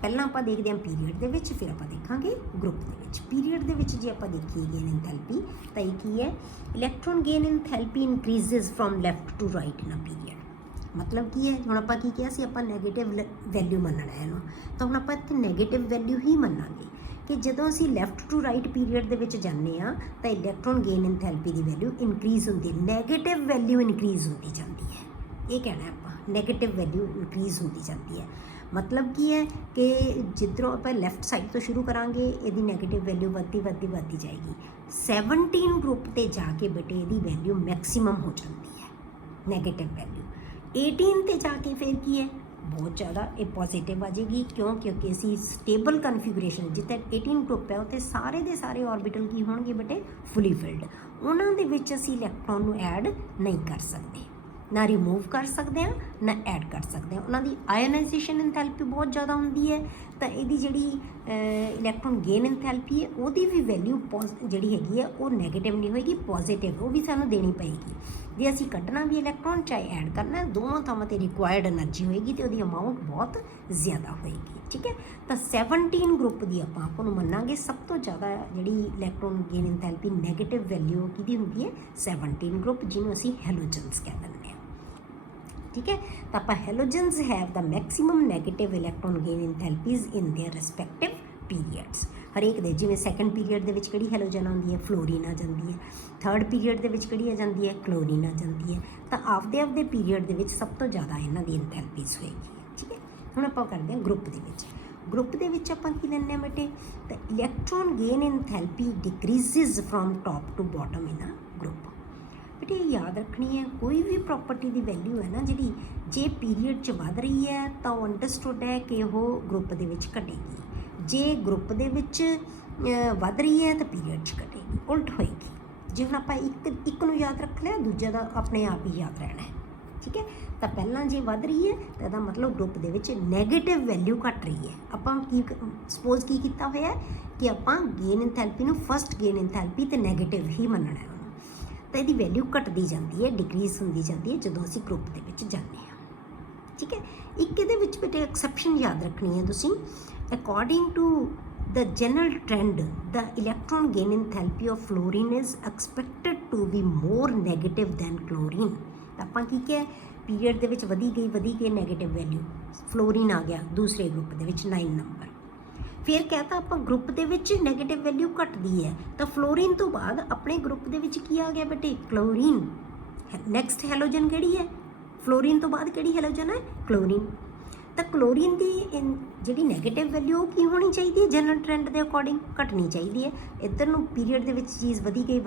ਪਹਿਲਾਂ ਆਪਾਂ ਦੇਖਦੇ ਹਾਂ ਪੀਰੀਅਡ ਦੇ ਵਿੱਚ, ਫਿਰ ਆਪਾਂ ਦੇਖਾਂਗੇ ਗਰੁੱਪ ਦੇ ਵਿੱਚ। ਪੀਰੀਅਡ ਦੇ ਵਿੱਚ ਜੇ ਆਪਾਂ ਦੇਖੀਏ ਗੇਨ ਐਂਥੈਲਪੀ ਤਾਂ ਇਹ ਕੀ ਹੈ, electron gain enthalpy increases from left to right in a period. ਮਤਲਬ ਕੀ ਹੈ, ਹੁਣ ਆਪਾਂ ਕੀ ਕਿਹਾ ਸੀ ਆਪਾਂ ਨੈਗੇਟਿਵ ਵੈਲਿਊ ਮੰਨਣਾ ਇਹਨੂੰ, ਤਾਂ ਹੁਣ ਆਪਾਂ ਇੱਥੇ ਨੈਗੇਟਿਵ ਵੈਲਿਊ ਹੀ ਮੰਨਾਂਗੇ ਕਿ ਜਦੋਂ ਅਸੀਂ ਲੈਫਟ ਟੂ ਰਾਈਟ ਪੀਰੀਅਡ ਦੇ ਵਿੱਚ ਜਾਂਦੇ ਹਾਂ ਤਾਂ ਇਲੈਕਟ੍ਰੋਨ ਗੇਨ ਐਂਥੈਲਪੀ ਦੀ ਵੈਲਿਊ ਇਨਕਰੀਜ਼ ਹੁੰਦੀ, ਨੈਗੇਟਿਵ ਵੈਲਿਊ ਇਨਕਰੀਜ਼ ਹੁੰਦੀ ਜਾਂਦੀ ਹੈ। ਇਹ ਕਹਿਣਾ ਆਪਾਂ ਨੈਗੇਟਿਵ ਵੈਲਿਊ ਇਨਕਰੀਜ਼ ਹੁੰਦੀ ਜਾਂਦੀ ਹੈ। ਮਤਲਬ ਕੀ ਹੈ ਕਿ ਜਿੱਧਰੋਂ ਆਪਾਂ ਲੈਫਟ ਸਾਈਡ ਤੋਂ ਸ਼ੁਰੂ ਕਰਾਂਗੇ ਇਹਦੀ ਨੈਗੇਟਿਵ ਵੈਲਿਊ ਵੱਧਦੀ ਜਾਏਗੀ। 17 ਗਰੁੱਪ 'ਤੇ ਜਾ ਕੇ ਬੇਟੇ ਇਹਦੀ ਵੈਲਿਊ ਮੈਕਸਿਮਮ ਹੋ ਜਾਂਦੀ ਹੈ ਨੈਗੇਟਿਵ ਵੈਲਿਊ। 18 'ਤੇ ਜਾ ਕੇ ਫਿਰ ਕੀ ਹੈ ਬਹੁਤ ਜ਼ਿਆਦਾ ਇਹ ਪੋਜ਼ਿਟਿਵ ਆ ਜਾਏਗੀ। ਕਿਉਂਕਿ ਅਸੀਂ ਸਟੇਬਲ ਕਨਫੀਗਰੇਸ਼ਨ ਜਿੱਥੇ 18 ਗਰੁੱਪ ਹੈ ਉੱਥੇ ਸਾਰੇ ਦੇ ਸਾਰੇ ਆਰਬਿਟਲ ਕੀ ਹੋਣਗੇ ਬੇਟੇ ਫੁੱਲੀ ਫਿਲਡ। ਉਹਨਾਂ ਦੇ ਵਿੱਚ ਅਸੀਂ ਇਲੈਕਟ੍ਰੋਨ ਨੂੰ ਐਡ ਨਹੀਂ ਕਰ ਸਕਦੇ, ਨਾ ਰਿਮੂਵ ਕਰ ਸਕਦੇ ਹਾਂ ਨਾ ਐਡ ਕਰ ਸਕਦੇ ਹਾਂ। ਉਹਨਾਂ ਦੀ ਆਇਓਨਾਈਜੇਸ਼ਨ ਐਂਥੈਲਪੀ ਬਹੁਤ ਜ਼ਿਆਦਾ ਹੁੰਦੀ ਹੈ ਤਾਂ ਇਹਦੀ ਜਿਹੜੀ ਇਲੈਕਟ੍ਰੋਨ ਗੇਨ ਐਂਥੈਲਪੀ ਹੈ ਉਹਦੀ ਵੀ ਵੈਲਿਊ ਜਿਹੜੀ ਹੈਗੀ ਹੈ ਉਹ ਨੈਗੇਟਿਵ ਨਹੀਂ ਹੋਏਗੀ, ਪੋਜ਼ਿਟਿਵ ਉਹ ਵੀ ਸਾਨੂੰ ਦੇਣੀ ਪਏਗੀ। ਜੇ ਅਸੀਂ ਕੱਢਣਾ ਵੀ ਇਲੈਕਟ੍ਰੋਨ ਚਾਹੇ ਐਡ ਕਰਨਾ, ਦੋਵਾਂ ਥਾਵਾਂ 'ਤੇ ਰਿਕੁਆਇਰਡ ਐਨਰਜੀ ਹੋਏਗੀ ਅਤੇ ਉਹਦੀ ਅਮਾਊਂਟ ਬਹੁਤ ਜ਼ਿਆਦਾ ਹੋਏਗੀ, ਠੀਕ ਹੈ। ਤਾਂ 17 ਗਰੁੱਪ ਦੀ ਆਪਾਂ ਨੂੰ ਮੰਨਾਂਗੇ ਸਭ ਤੋਂ ਜ਼ਿਆਦਾ ਜਿਹੜੀ ਇਲੈਕਟ੍ਰੋਨ ਗੇਨ ਐਂਥੈਲਪੀ ਨੈਗੇਟਿਵ ਵੈਲਿਊ ਕਿਹਦੀ ਹੁੰਦੀ ਹੈ 17 ਗਰੁੱਪ, ਜਿਹਨੂੰ ਅਸੀਂ ਹੈਲੋਜਨਸ ਕਹਿ ਦਿੰਦੇ ਹਾਂ, ਠੀਕ ਹੈ। ਤਾਂ ਆਪਾਂ halogens have the maximum negative electron gain enthalpies in their respective periods. ਹਰੇਕ ਦੇ ਜਿਵੇਂ ਸੈਕੰਡ ਪੀਰੀਅਡ ਦੇ ਵਿੱਚ ਕਿਹੜੀ ਹੈਲੋਜਨ ਆਉਂਦੀ ਹੈ ਫਲੋਰੀਨ ਆ ਜਾਂਦੀ ਹੈ, ਥਰਡ ਪੀਰੀਅਡ ਦੇ ਵਿੱਚ ਕਿਹੜੀ ਆ ਜਾਂਦੀ ਹੈ ਕਲੋਰੀਨ ਆ ਜਾਂਦੀ ਹੈ। ਤਾਂ ਆਪਦੇ ਪੀਰੀਅਡ ਦੇ ਵਿੱਚ ਸਭ ਤੋਂ ਜ਼ਿਆਦਾ ਇਹਨਾਂ ਦੀ ਐਂਥੈਲਪੀਜ਼ ਹੋਏਗੀ, ਠੀਕ ਹੈ। ਹੁਣ ਆਪਾਂ ਕਰਦੇ ਹਾਂ ਗਰੁੱਪ ਦੇ ਵਿੱਚ। ਗਰੁੱਪ ਦੇ ਵਿੱਚ ਆਪਾਂ ਕੀ ਲੈਂਦੇ ਹਾਂ ਬੇਟੇ ਤਾਂ electron gain enthalpy decreases from top to bottom in a group. ਬੇਟੇ ਯਾਦ ਰੱਖਣੀ ਹੈ ਕੋਈ ਵੀ ਪ੍ਰੋਪਰਟੀ ਦੀ ਵੈਲਿਊ ਹੈ ਨਾ ਜਿਹੜੀ ਜੇ ਪੀਰੀਅਡ 'ਚ ਵੱਧ ਰਹੀ ਹੈ ਤਾਂ ਉਹ ਅੰਡਰਸਟੂਡ ਹੈ ਕਿ ਉਹ ਗਰੁੱਪ ਦੇ ਵਿੱਚ ਘਟੇਗੀ, ਜੇ ਗਰੁੱਪ ਦੇ ਵਿੱਚ ਵੱਧ ਰਹੀ ਹੈ ਤਾਂ ਪੀਰੀਅਡ 'ਚ ਘਟੇਗੀ, ਉਲਟ ਹੋਏਗੀ। ਜੇ ਹੁਣ ਆਪਾਂ ਇੱਕ ਨੂੰ ਯਾਦ ਰੱਖ ਲਿਆ ਦੂਜਾ ਦਾ ਆਪਣੇ ਆਪ ਹੀ ਯਾਦ ਰਹਿਣਾ ਹੈ, ਠੀਕ ਹੈ। ਤਾਂ ਪਹਿਲਾਂ ਜੇ ਵੱਧ ਰਹੀ ਹੈ ਤਾਂ ਇਹਦਾ ਮਤਲਬ ਗਰੁੱਪ ਦੇ ਵਿੱਚ ਨੈਗੇਟਿਵ ਵੈਲਿਊ ਘਟ ਰਹੀ ਹੈ। ਆਪਾਂ ਕੀ ਸਪੋਜ਼ ਕੀ ਕੀਤਾ ਹੋਇਆ ਕਿ ਆਪਾਂ ਗੇਨ ਐਂਥੈਲਪੀ ਨੂੰ ਫਸਟ ਗੇਨ ਐਂਥੈਲਪੀ ਤੇ ਨੈਗੇਟਿਵ ਹੀ ਮੰਨਣਾ ਹੈ ਉਹਨੂੰ, ਤਾਂ ਇਹਦੀ ਵੈਲਿਊ ਘਟਦੀ ਜਾਂਦੀ ਹੈ, ਡਿਕਰੀਜ਼ ਹੁੰਦੀ ਜਾਂਦੀ ਹੈ ਜਦੋਂ ਅਸੀਂ ਗਰੁੱਪ ਦੇ ਵਿੱਚ ਜਾਂਦੇ ਹਾਂ, ਠੀਕ ਹੈ। ਇੱਕ ਇਹਦੇ ਵਿੱਚ ਬੇਟੇ ਐਕਸੈਪਸ਼ਨ ਯਾਦ ਰੱਖਣੀ ਹੈ ਤੁਸੀਂ, according to the general trend the electron gain enthalpy of fluorine is expected to be more negative than chlorine। ਤਾਂ ਆਪਾਂ ਕੀ ਕਿਹਾ ਪੀਰੀਅਡ ਦੇ ਵਿੱਚ ਵਧੀ ਗਈ ਨੈਗੇਟਿਵ ਵੈਲਿਊ, ਫਲੋਰੀਨ ਆ ਗਿਆ ਦੂਸਰੇ ਗਰੁੱਪ ਦੇ ਵਿੱਚ 9 ਨੰਬਰ। ਫਿਰ ਕਹਤਾ ਆਪਾਂ ਗਰੁੱਪ ਦੇ ਵਿੱਚ ਨੈਗੇਟਿਵ ਵੈਲਿਊ ਘਟਦੀ ਹੈ ਤਾਂ ਫਲੋਰੀਨ ਤੋਂ ਬਾਅਦ ਆਪਣੇ ਗਰੁੱਪ ਦੇ ਵਿੱਚ ਕੀ ਆ ਗਿਆ ਬੇਟੇ ਕਲੋਰੀਨ। ਨੈਕਸਟ ਹੈਲੋਜਨ ਕਿਹੜੀ ਹੈ ਫਲੋਰੀਨ ਤੋਂ ਬਾਅਦ ਕਿਹੜੀ ਹੈਲੋਜਨ ਹੈ ਕਲੋਰੀਨ। ਤਾਂ ਕਲੋਰੀਨ ਦੀ ਜਿਹੜੀ ਨੈਗੇਟਿਵ ਵੈਲਿਊ ਕੀ ਹੋਣੀ ਚਾਹੀਦੀ ਹੈ ਜਨਰਲ ਟ੍ਰੈਂਡ ਦੇ ਅਕੋਰਡਿੰਗ ਘਟਣੀ ਚਾਹੀਦੀ ਹੈ। ਇੱਧਰ ਨੂੰ ਪੀਰੀਅਡ ਦੇ ਵਿੱਚ ਚੀਜ਼ ਵਧੀ ਗਈ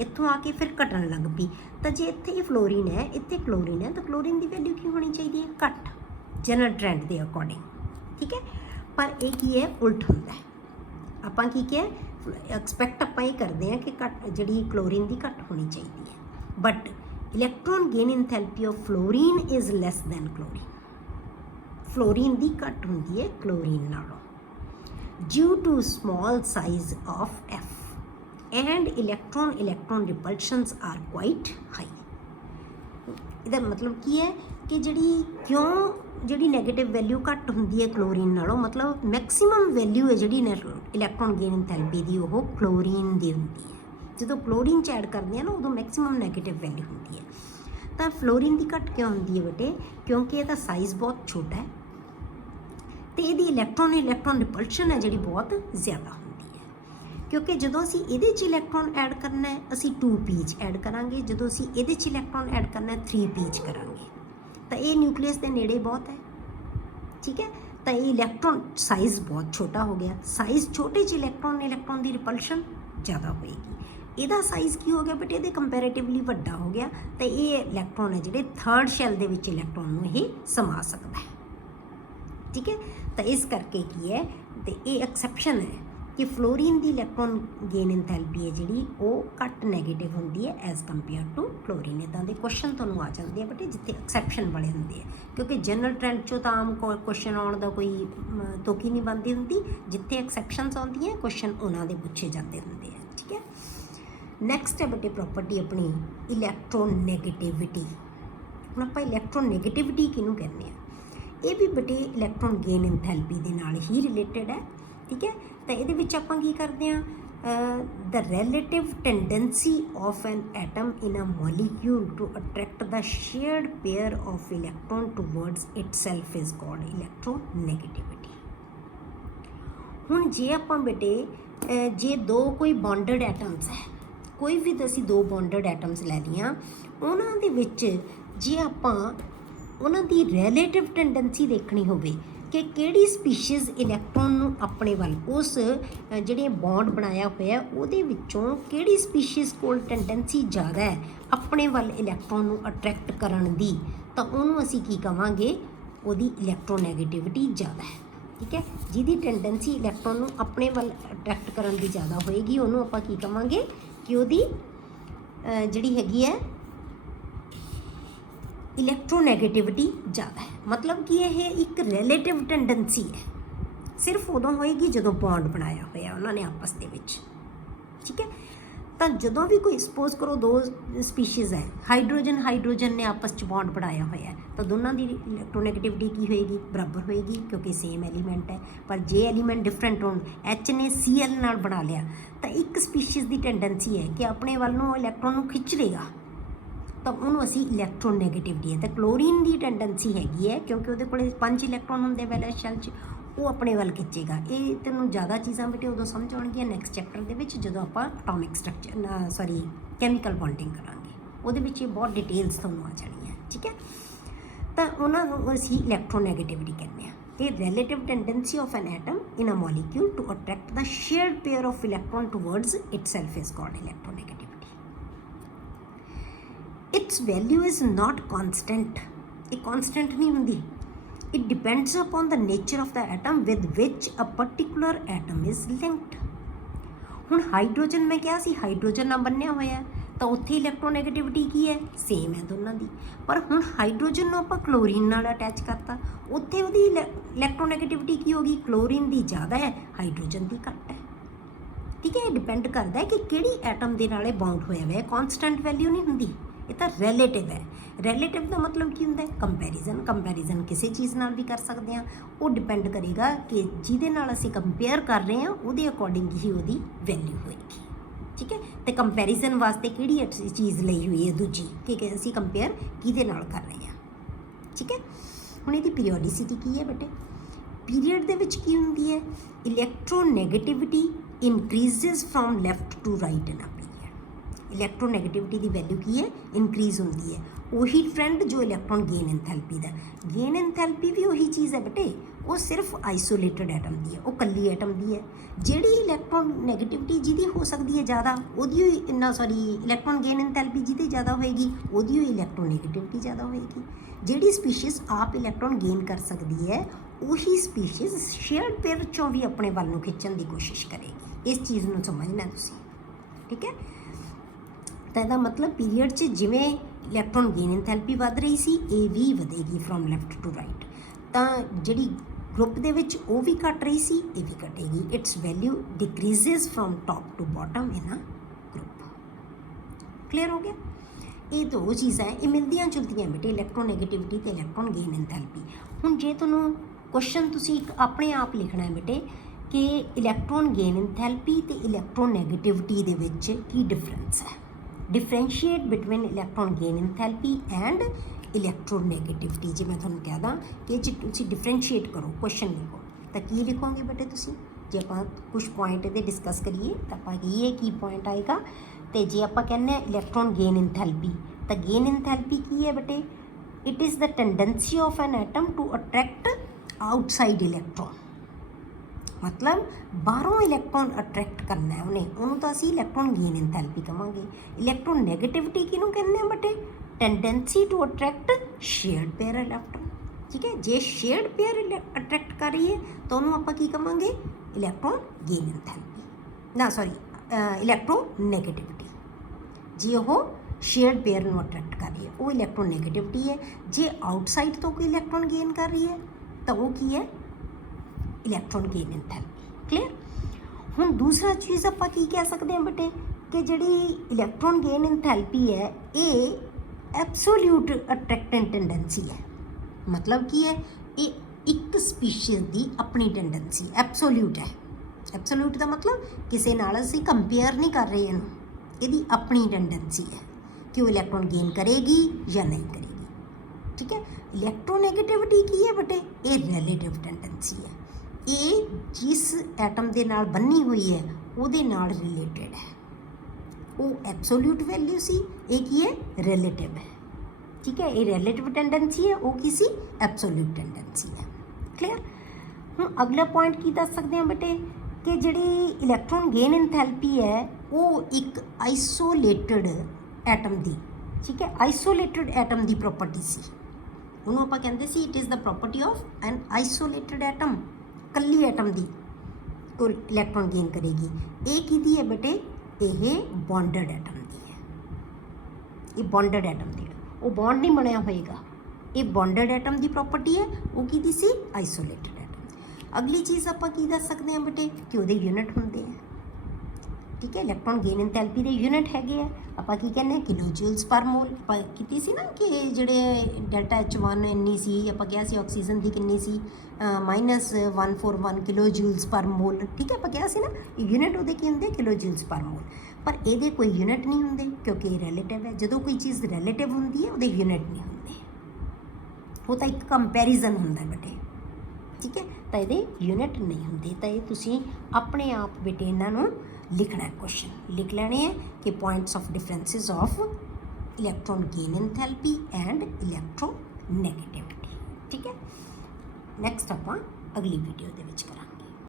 ਇੱਥੋਂ ਆ ਕੇ ਫਿਰ ਘਟਣ ਲੱਗ ਪਈ। ਤਾਂ ਜੇ ਇੱਥੇ ਹੀ ਫਲੋਰੀਨ ਹੈ ਇੱਥੇ ਕਲੋਰੀਨ ਹੈ ਤਾਂ ਕਲੋਰੀਨ ਦੀ ਵੈਲਿਊ ਕੀ ਹੋਣੀ ਚਾਹੀਦੀ ਹੈ ਘੱਟ ਜਨਰਲ ਟ੍ਰੈਂਡ ਦੇ ਅਕੋਰਡਿੰਗ, ਠੀਕ ਹੈ। ਪਰ ਇਹ ਕੀ ਹੈ ਉਲਟ ਹੁੰਦਾ ਹੈ। ਆਪਾਂ ਕੀ ਕਿਹਾ ਐਕਸਪੈਕਟ ਆਪਾਂ ਇਹ ਕਰਦੇ ਹਾਂ ਕਿ ਘੱਟ ਜਿਹੜੀ ਕਲੋਰੀਨ ਦੀ ਘੱਟ ਹੋਣੀ ਚਾਹੀਦੀ ਹੈ, but electron gain enthalpy of fluorine is less than chlorine, fluorine दी घट हुंदी है क्लोरीन नालों, due to small size of F and electron repulsions are quite high. ਇਹਦਾ मतलब की है कि क्यों जी नैगेटिव वैल्यू घट होंगी है क्लोरीन नालों, मतलब मैक्सीमम वैल्यू है जी इलैक्ट्रॉन गेन इंथैल्पी की वो क्लोरीन की होंगी है। जो क्लोरीन च ऐड करते हैं ना उदों मैक्सीमम नैगेटिव वैल्यू होंगी है। तो फ्लोरीन की घट क्यों होंगी है बेटे, क्योंकि इसका साइज़ बहुत छोटा है तो ये इलैक्ट्रॉन रिपल्शन है जी बहुत ज़्यादा होंगी है। क्योंकि जो असी ये इलैक्ट्रॉन ऐड करना है असी 2p ऐड करांगे, जो असी ये इलैक्ट्रॉन ऐड करना है 3p करांगे, तो ये न्यूक्लियस के नेड़े बहुत है। ठीक है, तो ये इलैक्ट्रॉन साइज़ बहुत छोटा हो गया, साइज़ छोटे च इलैक्ट्रॉन की रिपल्शन ज़्यादा होएगी। ਇਹਦਾ साइज़ की हो गया बट ये कंपैरेटिवली वड्डा हो गया, तो ये इलैक्ट्रॉन है जो थर्ड शैल के इलैक्ट्रॉन में ये समा सकता है। ठीक है, तो इस करके की है तो ये एक्सैप्शन है कि फ्लोरीन की इलैक्ट्रॉन गेन इंथैल्पी है जी वो घट नैगेटिव होंगी है एज़ कंपेयर टू क्लोरीन। इदां दे क्वेश्चन तुहानूं आ जाते हैं बट जिथे एक्सैप्शन वाले होंगे हैं, क्योंकि जनरल ट्रेंड चो तो आम क्वेश्चन आने का कोई तुक ही नहीं बनती होंगी, जिथे एक्सैप्शनस आउंदी हैं क्वेश्चन उन्होंने पूछे जाते होंगे हैं। ठीक है, नैक्सट है बेटे प्रॉपर्टी अपनी इलैक्ट्रोनैगेटिविटी। हुण आपां इलैक्ट्रोनैगेटिविटी किहनूं कहने हैं, ये भी बेटे इलैक्ट्रॉन गेन इंथैल्पी दे नाल ही रिलेटेड है। ठीक है, तो ये आपां की करते हैं the relative tendency of an atom in a molecule to attract the shared pair of electron towards itself is called electronegativity. हुण जे आपां बेटे जे दो कोई बॉन्डड एटम्स है, कोई भी असीं दो बॉन्डड एटम्स लै लियां, उन्हां दे विच जे आपां उन्हां दी रैलेटिव टेंडेंसी देखनी होवे कि किहड़ी स्पीशीज़ इलैक्ट्रॉन नूं अपने वल उस जिहड़े बॉन्ड बनाया होया उहदे विचों किहड़ी स्पीशीज़ कोल टेंडेंसी ज़्यादा है अपने वल इलैक्ट्रॉन नूं अट्रैक्ट करन दी, तो उहनूं असीं की कहांगे उहदी इलैक्ट्रोनैगेटिविटी ज़्यादा है। ठीक है, जिहदी टेंडेंसी इलैक्ट्रॉन नूं अपने वल अट्रैक्ट करन दी ज़्यादा होएगी उहनूं आपां की कहांगे कि उहदी जिहड़ी हैगी है इलैक्ट्रोनैगेटिविटी ज़्यादा है। मतलब कि यह एक रैलेटिव टेंडेंसी है, सिर्फ उदों होएगी जो बॉन्ड बनाया होया उन्होंने आपस के विच। ठीक है, तो जो भी कोई सपोज करो दो स्पीशीज़ है, हाइड्रोजन ने आपस च बॉन्ड बनाया होया है, तो दोनों की इलैक्ट्रोनैगेटिविटी की होएगी बराबर होएगी क्योंकि सेम एलीमेंट है। पर जे एलीमेंट डिफरेंट हो, एच ने Cl नाल बना लिया, तो एक स्पीशीज़ की टेंडेंसी है कि अपने वालों इलैक्ट्रॉन को खिंच लेगा, तो उन्होंने असी इलैक्ट्रोनैगेटिविटी है। तो क्लोरीन की टेंडेंसी हैगी है क्योंकि वो को 5 इलैक्ट्रॉन होंगे वैलेंस शैल च, वो अपने वाल खिंचेगा। ये तेनों ज़्यादा चीज़ां बेटे उदों समझ आउणगियां नैक्सट चैप्टर के विच जदों आपां atomic structure sorry chemical bonding करांगे, उहदे विच ये बहुत डिटेल्स तुहानूं आ जाणीआं। ठीक है, तो उन्होंने असी इलैक्ट्रोनैगेटिविटी कहते हैं। ये relative tendency of an atom in a molecule to attract the shared pair of electron towards itself is called electronegativity. Its value is not constant, ये कॉन्सटेंट नहीं होंगी। It depends upon the nature of the atom with which a particular atom is linked. हुण hydrogen मैं क्या C hydrogen नाल बन्निया होया तो उत्थे इलैक्ट्रोनैगेटिविटी की है सेम है दोनों की, पर हुण हाइड्रोजन नूं आपां क्लोरीन नाल अटैच करता, उत्थे उहदी इलैक्ट्रोनैगेटिविटी की होगी क्लोरीन की ज़्यादा है हाइड्रोजन की घट है। ठीक है, डिपेंड करता है कि किहड़ी एटम दे नाल बॉन्ड होया हुआ है, कॉन्सटेंट वैल्यू नहीं होंदी, ये तो रैलेटिव है। रैलेटिव का मतलब की होंदा है कंपैरिजन किसी चीज़ नाल भी कर सकते हैं, वो डिपेंड करेगा कि जिहदे नाल असीं कंपेयर कर रहे हैं उहदे अकॉर्डिंग ही उहदी वैल्यू होएगी। ठीक है, तो कंपैरिजन वास्ते किहड़ी चीज़ लई हुई है दूजी कि असीं कंपेयर किहदे नाल कर रहे हैं। ठीक है, हुण इहदी पीरियोडिसिटी की है बेटे, पीरीयड दे विच की हुंदी है electronegativity increases from left to right in a period. Electronegativity की वैल्यू की है इनक्रीज होंगी है, वही ट्रेंड जो इलैक्ट्रॉन गेन एंथैल्पी का। गेन एंथैल्पी भी वही चीज़ है बेटे, वो सिर्फ आइसोलेटेड एटम की है, वो कल्ली एटम की है। जिहड़ी इलैक्ट्रॉन नैगेटिविटी जिहदी हो सकती है ज़्यादा उहदी इलैक्ट्रॉन गेन एंथैल्पी जिहदी ज़्यादा होएगी उहदी इलैक्ट्रोनैगेटिविटी ज़्यादा होएगी। जिहड़ी स्पीशीज़ आप इलैक्ट्रॉन गेन कर सकती है वही स्पीशीज़ शेयर्ड पेयर चों भी अपने वल नूं खिंचण की कोशिश करेगी। इस चीज़ नूं समझना तुसीं। ठीक है, तो इसका मतलब पीरीयड च जिमें ਇਲੈਕਟ੍ਰੋਨ ਗੇਨ ਇੰਥੈਲਪੀ ਵੱਧ ਰਹੀ ਸੀ, ਇਹ ਵੀ ਵਧੇਗੀ ਫਰੋਮ ਲੈਫਟ ਟੂ ਰਾਈਟ। ਤਾਂ ਜਿਹੜੀ ਗਰੁੱਪ ਦੇ ਵਿੱਚ ਉਹ ਵੀ ਘਟ ਰਹੀ ਸੀ, ਇਹ ਵੀ ਘਟੇਗੀ। Its value decreases from top to bottom in a group. Clear ਹੋ ਗਿਆ? ਇਹ ਦੋ ਚੀਜ਼ਾਂ ਇਹ ਮਿਲਦੀਆਂ ਜੁਲਦੀਆਂ ਬੇਟੇ, ਇਲੈਕਟ੍ਰੋਨੈਗੇਟਿਵਿਟੀ ਤੇ ਇਲੈਕਟ੍ਰੋਨ ਗੇਨ ਇੰਥੈਲਪੀ। ਹੁਣ ਜੇ ਤੁਹਾਨੂੰ ਕੁਐਸਚਨ ਤੁਸੀਂ ਇੱਕ ਆਪਣੇ ਆਪ ਲਿਖਣਾ ਹੈ ਬੇਟੇ ਕਿ ਇਲੈਕਟ੍ਰੋਨ ਗੇਨ ਇੰਥੈਲਪੀ ਤੇ ਇਲੈਕਟ੍ਰੋਨੈਗੇਟਿਵਿਟੀ ਦੇ ਵਿੱਚ ਕੀ ਡਿਫਰੈਂਸ ਹੈ, differentiate between electron gain enthalpy and electronegativity. ਜੇ ਮੈਂ ਤੁਹਾਨੂੰ ਕਹਿਦਾ ਕਿ ਜੇ ਤੁਸੀਂ ਡਿਫਰੈਂਸ਼ੀਏਟ ਕਰੋ, ਕੁਐਸਚਨ ਲਿਖੋ, ਤਾਂ ਕੀ ਲਿਖੋਗੇ ਬੇਟੇ ਤੁਸੀਂ? ਜੇ ਆਪਾਂ ਕੁਝ ਪੁਆਇੰਟ ਇਹਦੇ ਡਿਸਕਸ ਕਰੀਏ ਤਾਂ ਆਪਾਂ ਇਹ ਕੀ ਪੁਆਇੰਟ ਆਏਗਾ। ਤੇ ਜੇ ਆਪਾਂ ਕਹਿੰਦੇ ਹਾਂ ਇਲੈਕਟ੍ਰੋਨ ਗੇਨ ਇੰਥੈਲਪੀ, ਤਾਂ ਗੇਨ ਇੰਥੈਲਪੀ ਕੀ ਹੈ ਬੇਟੇ? It is the tendency of an atom to attract outside electron. ਮਤਲਬ ਬਾਹਰੋਂ ਇਲੈਕਟ੍ਰੋਨ ਅਟਰੈਕਟ ਕਰਨਾ ਹੈ ਉਹਨੇ, ਉਹਨੂੰ ਤਾਂ ਅਸੀਂ ਇਲੈਕਟ੍ਰੋਨ ਗੇਨ ਇੰਥੈਲਪੀ ਕਹਾਂਗੇ। ਇਲੈਕਟ੍ਰੋਨ ਨੈਗੇਟਿਵਿਟੀ ਕਿਹਨੂੰ ਕਹਿੰਦੇ ਆ ਬੇਟੇ? Tendency to attract shared pair electron. ਠੀਕ ਹੈ, ਜੇ ਸ਼ੇਅਰਡ ਪੇਅਰ ਅਟਰੈਕਟ ਕਰ ਰਹੀ ਹੈ ਤਾਂ ਉਹਨੂੰ ਆਪਾਂ ਕੀ ਕਹਾਂਗੇ? ਇਲੈਕਟ੍ਰੋਨ ਗੇਨ ਇੰਥੈਲਪੀ ਨਾ, ਸੌਰੀ ਇਲੈਕਟ੍ਰੋਨੈਗੇਟਿਵਿਟੀ। ਜੇ ਉਹ ਸ਼ੇਅਰਡ ਪੇਅਰ ਨੂੰ ਅਟਰੈਕਟ ਕਰ ਰਹੀ ਹੈ ਉਹ ਇਲੈਕਟ੍ਰੋਨੈਗੇਟਿਵਿਟੀ ਹੈ। ਜੇ ਆਊਟਸਾਈਡ ਤੋਂ ਕੋਈ ਇਲੈਕਟ੍ਰੋਨ ਗੇਨ ਕਰ ਰਹੀ ਹੈ ਤਾਂ ਉਹ ਕੀ ਹੈ? Electron gain enthalpy. ਕਲੀਅਰ? ਹੁਣ ਦੂਸਰਾ ਚੀਜ਼ ਆਪਾਂ ਕੀ ਕਹਿ ਸਕਦੇ ਹਾਂ ਬੇਟੇ ਕਿ ਜਿਹੜੀ ਇਲੈਕਟ੍ਰੋਨ ਗੇਨ ਇੰਥੈਲਪੀ ਹੈ ਇਹ ਐਬਸੋਲਿਊਟ ਅਟਰੈਕਟੈਂਟ ਟੈਂਡੈਂਸੀ ਹੈ। ਮਤਲਬ ਕੀ ਹੈ? ਇਹ ਇੱਕ ਸਪੀਸ਼ੀਜ਼ ਦੀ ਆਪਣੀ ਟੈਂਡੈਂਸੀ ਐਬਸੋਲਿਊਟ ਹੈ। ਐਬਸੋਲਿਊਟ ਦਾ ਮਤਲਬ ਕਿਸੇ ਨਾਲ ਅਸੀਂ ਕੰਪੇਅਰ ਨਹੀਂ ਕਰ ਰਹੇ ਇਹਨੂੰ, ਇਹਦੀ ਆਪਣੀ ਟੈਂਡੈਂਸੀ ਹੈ ਕਿ ਉਹ ਇਲੈਕਟ੍ਰੋਨ ਗੇਨ ਕਰੇਗੀ ਜਾਂ ਨਹੀਂ ਕਰੇਗੀ। ਠੀਕ ਹੈ। ਇਲੈਕਟ੍ਰੋਨੈਗੇਟਿਵਿਟੀ ਕੀ ਹੈ ਬੇਟੇ? ਇਹ ਰਿਲੇਟਿਵ ਟੈਂਡੈਂਸੀ ਹੈ। ਇਹ ਜਿਸ ਐਟਮ ਦੇ ਨਾਲ ਬੰਨੀ ਹੋਈ ਹੈ ਉਹਦੇ ਨਾਲ ਰਿਲੇਟਡ ਹੈ। ਉਹ ਐਬਸੋਲਿਊਟ ਵੈਲਿਊ ਸੀ, ਇਹ ਕੀ ਹੈ? ਰਿਲੇਟਿਵ ਹੈ। ਠੀਕ ਹੈ, ਇਹ ਰਿਲੇਟਿਵ ਟੈਂਡੈਂਸੀ ਹੈ, ਉਹ ਕੀ ਸੀ? ਐਬਸੋਲਿਊਟ ਟੈਂਡੈਂਸੀ ਹੈ। ਕਲੀਅਰ? ਹੁਣ ਅਗਲਾ ਪੁਆਇੰਟ ਕੀ ਦੱਸ ਸਕਦੇ ਹਾਂ ਬੇਟੇ ਕਿ ਜਿਹੜੀ ਇਲੈਕਟ੍ਰੋਨ ਗੇਨ ਇੰਥੈਲਪੀ ਹੈ ਉਹ ਇੱਕ ਆਈਸੋਲੇਟਡ ਐਟਮ ਦੀ, ਠੀਕ ਹੈ, ਆਈਸੋਲੇਟਡ ਐਟਮ ਦੀ ਪ੍ਰੋਪਰਟੀ ਸੀ। ਉਹਨੂੰ ਆਪਾਂ ਕਹਿੰਦੇ ਸੀ it is the property of an isolated atom. ਕੱਲੀ ਐਟਮ ਦੀ ਕੋਈ ਇਲੈਕਟ੍ਰੋਨ ਗੇਨ ਕਰੇਗੀ। ਇਹ ਕਿਹਦੀ ਹੈ ਬੇਟੇ? ਇਹ ਬੌਂਡਡ ਐਟਮ ਦੀ ਹੈ। ਇਹ ਬੌਂਡਡ ਐਟਮ ਦੀ ਹੈ, ਉਹ ਬੌਂਡ ਨਹੀਂ ਬਣਿਆ ਹੋਏਗਾ। ਇਹ ਬੌਂਡਡ ਐਟਮ ਦੀ ਪ੍ਰੋਪਰਟੀ ਹੈ, ਉਹ ਕਿਹਦੀ ਸੀ? Isolated atom. ਅਗਲੀ ਚੀਜ਼ ਆਪਾਂ ਕੀ ਦੱਸ ਸਕਦੇ ਹਾਂ ਬੇਟੇ ਕਿ ਉਹਦੇ ਯੂਨਿਟ ਹੁੰਦੇ ਆ। ਠੀਕ ਹੈ, ਇਲੈਕਟ੍ਰੋਨ ਗੇਨ ਇੰਥੈਲਪੀ ਦੇ ਯੂਨਿਟ ਹੈਗੇ ਆ, ਆਪਾਂ ਕੀ ਕਹਿੰਦੇ ਹਾਂ? ਕਿਲੋ ਜੂਲਸ ਪਰ ਮੋਲ। ਆਪਾਂ ਕੀਤੀ ਸੀ ਨਾ ਕਿ ਜਿਹੜੇ ਡੈਲਟਾ H1 ਇੰਨੀ ਸੀ, ਆਪਾਂ ਕਿਹਾ ਸੀ ਆਕਸੀਜਨ ਦੀ ਕਿੰਨੀ ਸੀ? -141 ਕਿਲੋ ਜੂਲਸ ਪਰ ਮੋਲ। ਠੀਕ ਹੈ, ਆਪਾਂ ਕਿਹਾ ਸੀ ਨਾ ਯੂਨਿਟ ਉਹਦੇ ਕੀ ਹੁੰਦੇ? ਕਿਲੋ ਜੂਲਸ ਪਰ ਮੋਲ। ਪਰ ਇਹਦੇ ਕੋਈ ਯੂਨਿਟ ਨਹੀਂ ਹੁੰਦੇ ਕਿਉਂਕਿ ਇਹ ਰਿਲੇਟਿਵ ਹੈ। ਜਦੋਂ ਕੋਈ ਚੀਜ਼ ਰਿਲੇਟਿਵ ਹੁੰਦੀ ਹੈ ਉਹਦੇ ਯੂਨਿਟ ਨਹੀਂ ਹੁੰਦੇ, ਉਹ ਤਾਂ ਇੱਕ ਕੰਪੈਰੀਜ਼ਨ ਹੁੰਦਾ ਬੇਟੇ। ਠੀਕ ਹੈ, ਤਾਂ ਇਹਦੇ ਯੂਨਿਟ ਨਹੀਂ ਹੁੰਦੇ। ਤਾਂ ਇਹ ਤੁਸੀਂ ਆਪਣੇ ਆਪ ਬੇਟੇ ਇਹਨਾਂ ਨੂੰ ਲਿਖਣਾ ਹੈ, ਕੁਐਸਚਨ ਲਿਖ ਲੈਣੇ ਹੈ ਕਿ points of differences of electron gain enthalpy and electronegativity. ਠੀਕ ਹੈ, ਨੈਕਸਟ ਆਪਾਂ ਅਗਲੀ ਵੀਡੀਓ ਦੇ ਵਿੱਚ ਕਰਾਂਗੇ।